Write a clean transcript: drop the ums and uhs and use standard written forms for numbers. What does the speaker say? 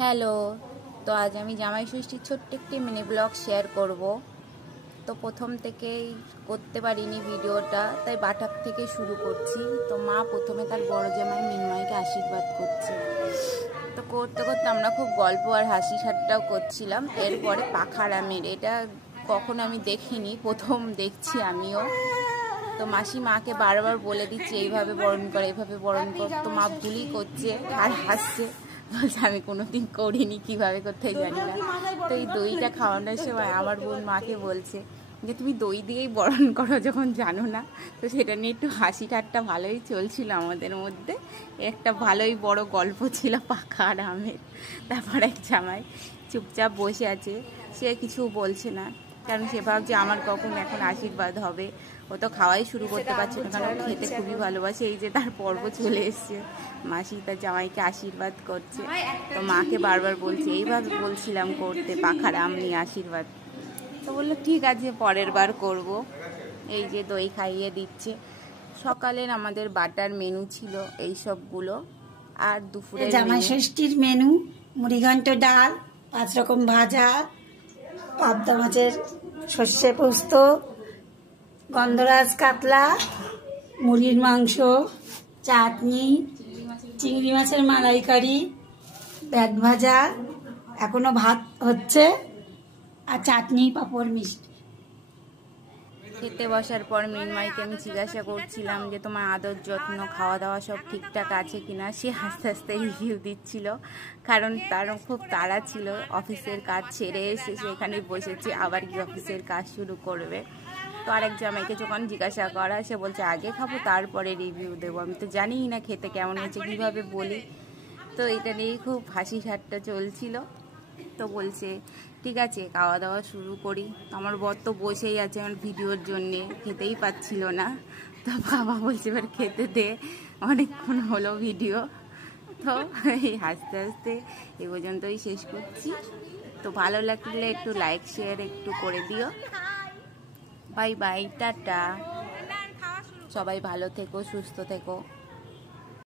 Hello. তো আজ আমি জামাই ষষ্ঠীর ছোট্ট একটি মিনি ব্লগ শেয়ার করব। তো প্রথম থেকেই করতে পারিনি ভিডিওটা, তাই বাটার থেকে শুরু করছি। তো মা প্রথমে তার বড় জামাই মিনময়কে আশীর্বাদ করছে। তো করতে করতে আমরা খুব গল্প আর হাসি ঠাট্টাও করছিলাম। এরপরে পাখার আমের, এটা কখনো আমি দেখিনি, প্রথম দেখছি আমিও। তো মাসি মাকে বারবার বলে দিচ্ছে এইভাবে বরণ কর, এইভাবে বরণ কর। তো মা ভুলই করছে আর হাসছে, বলছে আমি কোনোদিন করিনি, কীভাবে করতে জানি না। তো এই দইটা খাওয়ানোর সময় আমার বোন মাকে বলছে যে তুমি দই দিয়েই বরণ করো যখন জানো না। তো সেটা নিয়ে একটু হাসি ঠাট্টা ভালোই চলছিল আমাদের মধ্যে। একটা ভালোই বড় গল্প ছিল পাখা আর আমের। তারপর এক জামাই চুপচাপ বসে আছে, সে কিছু বলছে না, কারণ সে ভাবছে আমার কখন এখন আশীর্বাদ হবে। ও তো খাওয়াই শুরু করতে পারছে না, কারণ খেতে খুবই ভালোবাসে। এই যে তার পর্ব চলে এসছে, মাসি তার জামাইকে আশীর্বাদ করছে। তো মাকে বারবার বলছে এইভাবে বলছিলাম করতে, পাখার আম নিয়ে আশীর্বাদ। তো বললো ঠিক আছে পরের বার করব। এই যে দই খাইয়ে দিচ্ছে। সকালের আমাদের বাটার মেনু ছিল এই সবগুলো। আর দুপুরে জামাই ষষ্ঠীর মেনু মুড়িঘণ্ট, ডাল, 5 রকম ভাজা, পাবদা মাছের সর্ষে পোস্ত, গন্ধরাজ কাতলা, মুরগির মাংস, চাটনি, চিংড়ি মাছের মালাইকারি, ব্যাট ভাজা, এখনো ভাত হচ্ছে, আর চাটনি, পাঁপড়, মিষ্টি। খেতে বসার পর মিনময়কে আমি জিজ্ঞাসা করছিলাম যে তোমার আদর যত্ন, খাওয়া দাওয়া সব ঠিকঠাক আছে কিনা। সে আস্তে আস্তে রিভিউ দিচ্ছিল, কারণ তার খুব তাড়া ছিল। অফিসের কাজ ছেড়ে এসে সেখানে বসেছে, আবার কি অফিসের কাজ শুরু করবে। তো আরেক জামাইকে যখন জিজ্ঞাসা করা, সে বলছে আগে খাবো তারপরে রিভিউ দেবো। আমি তো জানিই না খেতে কেমন হয়েছে, কীভাবে বলি। তো এটা নিয়েই খুব হাসি ঠাট্টা চলছিল। তো বলছে ঠিক আছে খাওয়া দাওয়া শুরু করি। আমার বর তো বসেই আছে আমার ভিডিওর জন্যে, খেতেই পাচ্ছিল না। তো বাবা বলছে এবার খেতে দে, অনেকক্ষণ হলো ভিডিও। তো এই হাসতে হাসতে এ পর্যন্তই শেষ করছি। তো ভালো লাগলে একটু লাইক শেয়ার একটু করে দিও। Bye bye, tata. সবাই ভালো থেকো, সুস্থ থেকো।